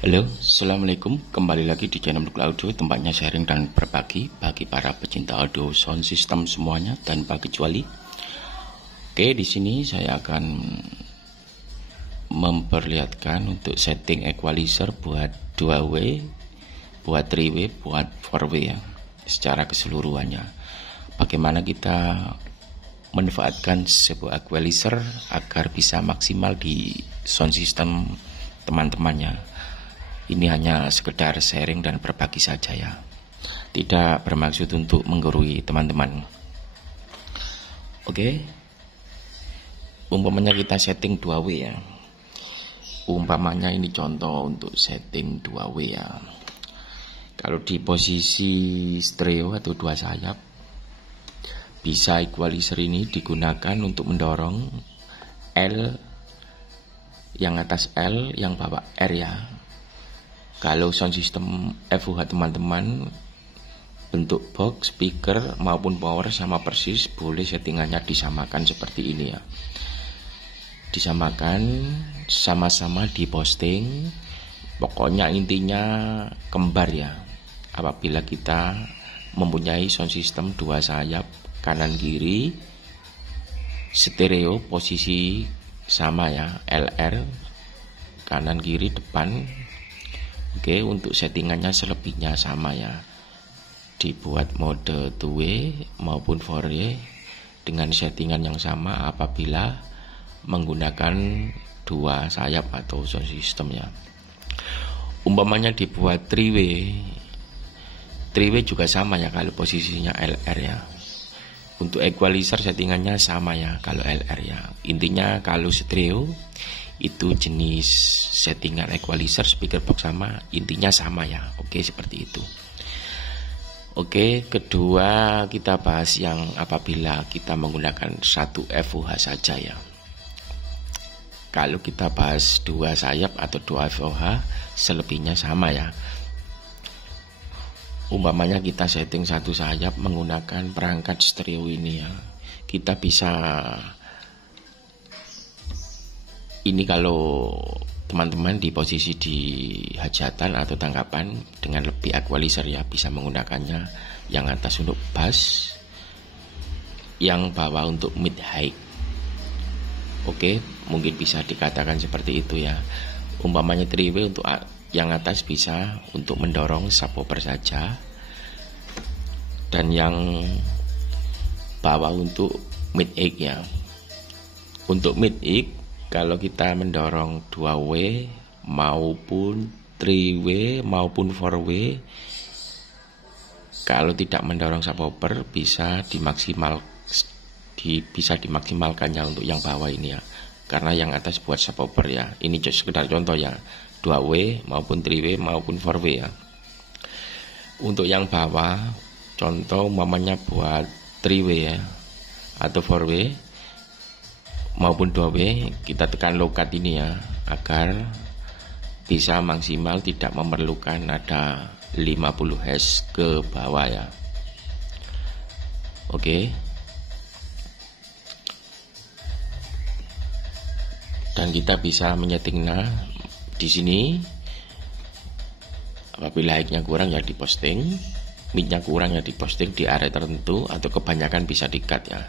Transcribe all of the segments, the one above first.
Halo, Assalamualaikum. Kembali lagi di channel Nukla Audio, tempatnya sharing dan berbagi bagi para pecinta audio sound system semuanya tanpa kecuali. Oke, di sini saya akan memperlihatkan untuk setting equalizer buat 2W, buat 3W, buat 4W ya, secara keseluruhannya. Bagaimana kita manfaatkan sebuah equalizer agar bisa maksimal di sound system teman-temannya. Ini hanya sekedar sharing dan berbagi saja ya, tidak bermaksud untuk menggurui teman-teman. Oke, umpamanya kita setting 2W ya. Umpamanya ini contoh untuk setting 2W ya. Kalau di posisi stereo atau dua sayap, bisa equalizer ini digunakan untuk mendorong L, yang atas L, yang bawah R ya. Kalau sound system FUH teman-teman bentuk box, speaker maupun power sama persis, boleh settingannya disamakan seperti ini ya. Disamakan, sama-sama diposting. Pokoknya intinya kembar ya. Apabila kita mempunyai sound system dua sayap kanan kiri, stereo posisi sama ya, LR kanan kiri depan. Oke, untuk settingannya selebihnya sama ya, dibuat mode 2W maupun 4W dengan settingan yang sama apabila menggunakan dua sayap atau sound system ya. Umpamanya dibuat 3W juga sama ya kalau posisinya LR ya. Untuk equalizer settingannya sama ya kalau LR ya. Intinya kalau stereo itu jenis settingan equalizer, speaker box sama, intinya sama ya. Oke, seperti itu. Oke, kedua kita bahas yang apabila kita menggunakan satu FUH saja ya. Kalau kita bahas dua sayap atau dua FUH, selebihnya sama ya. Umpamanya kita setting satu sayap menggunakan perangkat stereo ini ya. Kita bisa, ini kalau teman-teman di posisi di hajatan atau tangkapan dengan lebih equalizer ya, bisa menggunakannya yang atas untuk bass, yang bawah untuk mid high. Oke, mungkin bisa dikatakan seperti itu ya. Umpamanya 3W untuk yang atas bisa untuk mendorong subwoofer saja, dan yang bawah untuk mid high ya. Untuk mid high, kalau kita mendorong 2W maupun 3W maupun 4W, kalau tidak mendorong subwoofer bisa dimaksimalkannya untuk yang bawah ini ya, karena yang atas buat subwoofer ya. Ini sekedar contoh ya, 2W maupun 3W maupun 4W ya. Untuk yang bawah, contoh umpamanya buat 3W ya atau 4W maupun 2W, kita tekan low cut ini ya, agar bisa maksimal tidak memerlukan nada 50 Hz ke bawah ya. Oke. Dan kita bisa menyetingnya di sini. Apabila high-nya kurang ya diposting, mid-nya kurang ya diposting di area tertentu, atau kebanyakan bisa di-cut ya.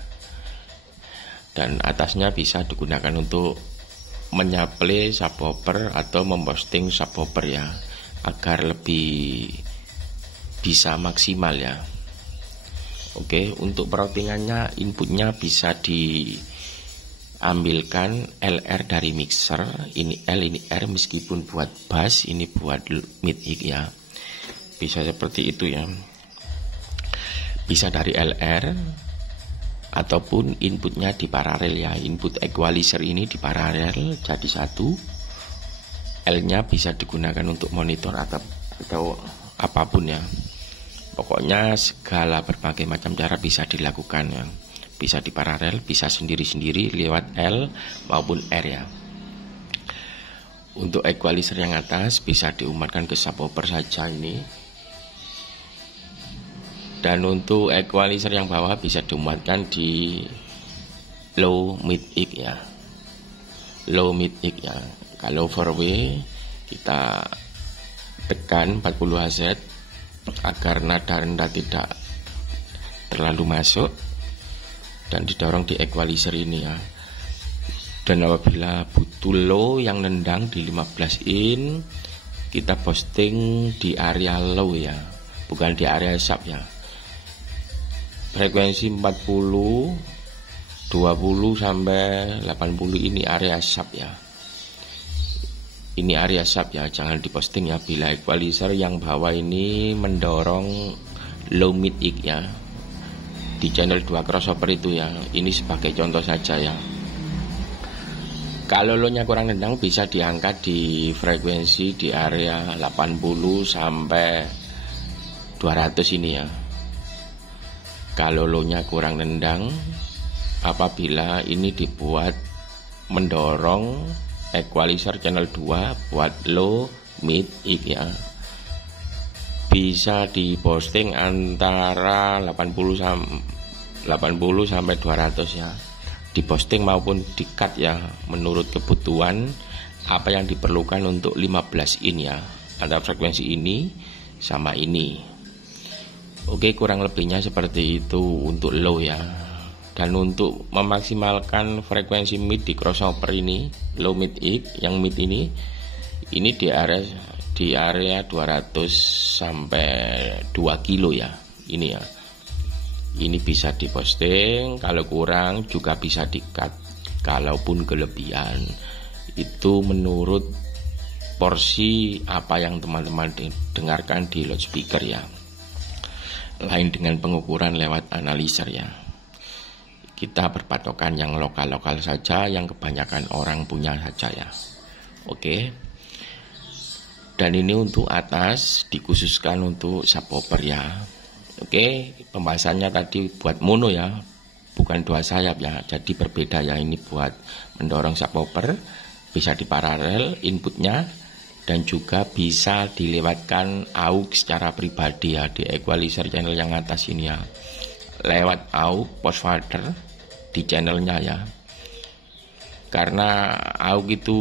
Dan atasnya bisa digunakan untuk menyaplay subwoofer atau memposting subwoofer ya, agar lebih bisa maksimal ya. Oke, untuk peroutingannya inputnya bisa diambilkan LR dari mixer, ini L ini R, meskipun buat bass, ini buat mid high ya. Bisa seperti itu ya. Bisa dari LR ataupun inputnya di paralel ya. Input equalizer ini di paralel jadi satu. L-nya bisa digunakan untuk monitor atau apapun ya. Pokoknya segala berbagai macam cara bisa dilakukan ya. Bisa di paralel, bisa sendiri-sendiri lewat L maupun R ya. Untuk equalizer yang atas bisa diumatkan ke subwoofer saja ini. Dan untuk equalizer yang bawah bisa diumatkan di low mid high ya. Low mid high ya. Kalau 4W kita tekan 40 Hz agar nada rendah tidak terlalu masuk dan didorong di equalizer ini ya. Dan apabila butuh low yang nendang di 15 in, kita posting di area low ya, bukan di area sub ya. Frekuensi 40, 20 sampai 80 ini area sub ya. Ini area sub ya, jangan diposting ya bila equalizer yang bawah ini mendorong low mid IK ya. Di channel 2 crossover itu ya. Ini sebagai contoh saja ya. Kalau low-nya kurang nendang bisa diangkat di frekuensi di area 80 sampai 200 ini ya. Kalau low-nya kurang nendang, apabila ini dibuat mendorong equalizer channel 2 buat low mid IK ya, bisa diposting antara 80 sampai 200 ya. Diposting maupun di cut ya, menurut kebutuhan apa yang diperlukan untuk 15 in ya, antara frekuensi ini sama ini. Oke, kurang lebihnya seperti itu untuk low ya. Dan untuk memaksimalkan frekuensi mid di crossover ini, low mid IK yang mid ini di area 200 sampai 2 kilo ya. Ini ya. Ini bisa diposting, kalau kurang juga bisa di-cut. Kalaupun kelebihan itu menurut porsi apa yang teman-teman dengarkan di loudspeaker ya. Lain dengan pengukuran lewat analyzer ya. Kita berpatokan yang lokal-lokal saja, yang kebanyakan orang punya saja ya. Oke. Dan ini untuk atas dikhususkan untuk subwoofer ya. Oke, pembahasannya tadi buat mono ya, bukan dua sayap ya. Jadi berbeda ya, ini buat mendorong subwoofer, bisa diparalel inputnya, dan juga bisa dilewatkan AUX secara pribadi ya di equalizer channel yang atas ini ya. Lewat AUX post fader di channelnya ya. Karena AUX itu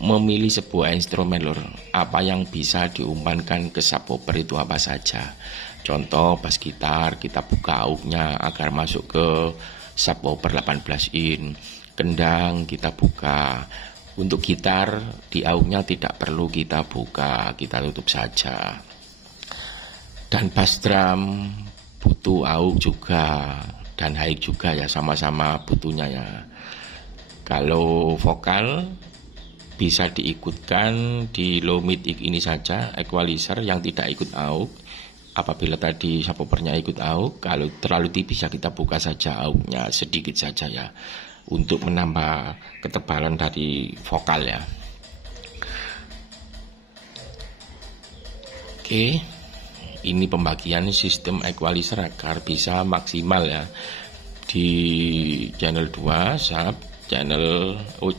memilih sebuah instrumen lor, apa yang bisa diumpankan ke subwoofer itu apa saja. Contoh bass gitar kita buka AUX-nya agar masuk ke subwoofer 18 in. Kendang kita buka. Untuk gitar di AUX-nya tidak perlu kita buka, kita tutup saja. Dan bass drum butuh AUX juga, dan high juga ya, sama-sama butuhnya ya. Kalau vokal bisa diikutkan di low mid IK ini saja, equalizer yang tidak ikut AUX. Apabila tadi subwoofernya ikut AUX, kalau terlalu tipis ya kita buka saja AUX-nya sedikit saja ya, untuk menambah ketebalan dari vokal ya. Oke, ini pembagian sistem equalizer agar bisa maksimal ya di channel 2 sub, channel 1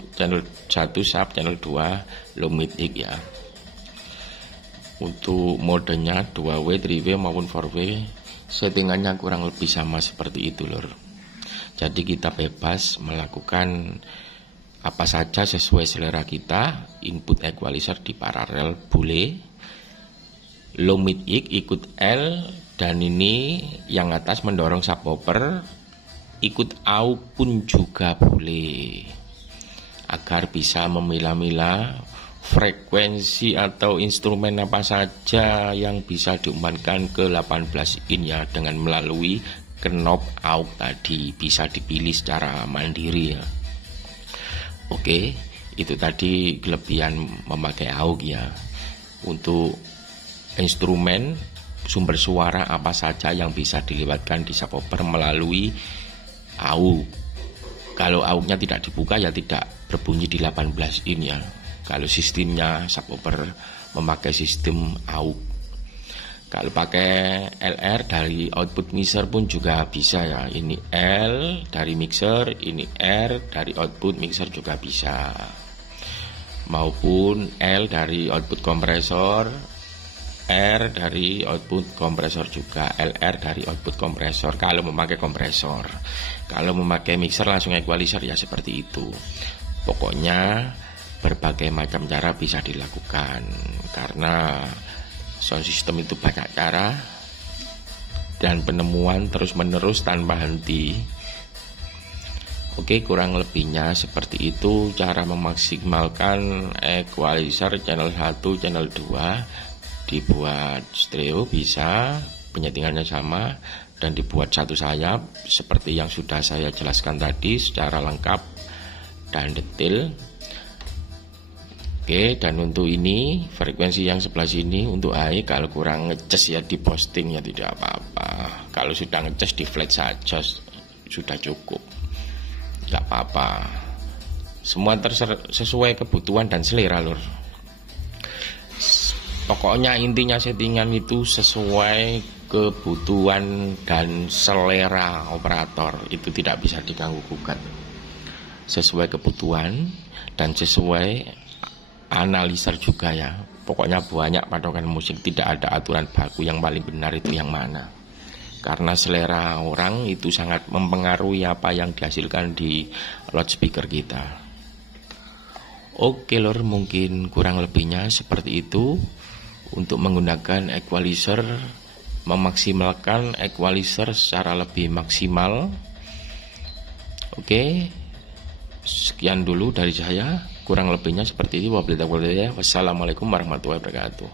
sub, channel 2 low mid IK ya. Untuk modenya 2W, 3W maupun 4W, settingannya kurang lebih sama seperti itu lor. Jadi kita bebas melakukan apa saja sesuai selera kita. Input equalizer di paralel boleh, low mid IK ikut L, dan ini yang atas mendorong subwoofer ikut AUX pun juga boleh, agar bisa memilah-milah frekuensi atau instrumen apa saja yang bisa diumpankan ke 18 in ya, dengan melalui knob AUX tadi, bisa dipilih secara mandiri ya. Oke, itu tadi kelebihan memakai AUX ya. Untuk instrumen sumber suara apa saja yang bisa dilewatkan di subwoofer melalui AUX. Kalau AUX-nya tidak dibuka ya tidak berbunyi di 18 in ya. Kalau sistemnya subwoofer memakai sistem AUX. Kalau pakai LR dari output mixer pun juga bisa ya. Ini L dari mixer, ini R dari output mixer juga bisa. Maupun L dari output kompresor, R dari output kompresor juga, LR dari output kompresor kalau memakai kompresor. Kalau memakai mixer langsung equalizer ya seperti itu. Pokoknya berbagai macam cara bisa dilakukan, karena sound system itu banyak cara dan penemuan terus menerus tanpa henti. Oke, kurang lebihnya seperti itu cara memaksimalkan equalizer channel 1, channel 2. Dibuat stereo bisa, penyetingannya sama, dan dibuat satu sayap seperti yang sudah saya jelaskan tadi secara lengkap dan detail. Oke, dan untuk ini frekuensi yang sebelah sini untuk high, kalau kurang ngecas ya di posting ya tidak apa-apa. Kalau sudah ngecas di flat saja sudah cukup, tidak apa-apa. Semua sesuai kebutuhan dan selera lur. Pokoknya intinya settingan itu sesuai kebutuhan dan selera operator, itu tidak bisa diganggu gugat. Sesuai kebutuhan dan sesuai analiser juga ya. Pokoknya banyak patokan musik, tidak ada aturan baku yang paling benar itu yang mana. Karena selera orang itu sangat mempengaruhi apa yang dihasilkan di loudspeaker kita. Oke lor, mungkin kurang lebihnya seperti itu. Untuk menggunakan equalizer, memaksimalkan equalizer secara lebih maksimal. Oke, sekian dulu dari saya. Kurang lebihnya seperti itu. Wassalamualaikum warahmatullahi wabarakatuh.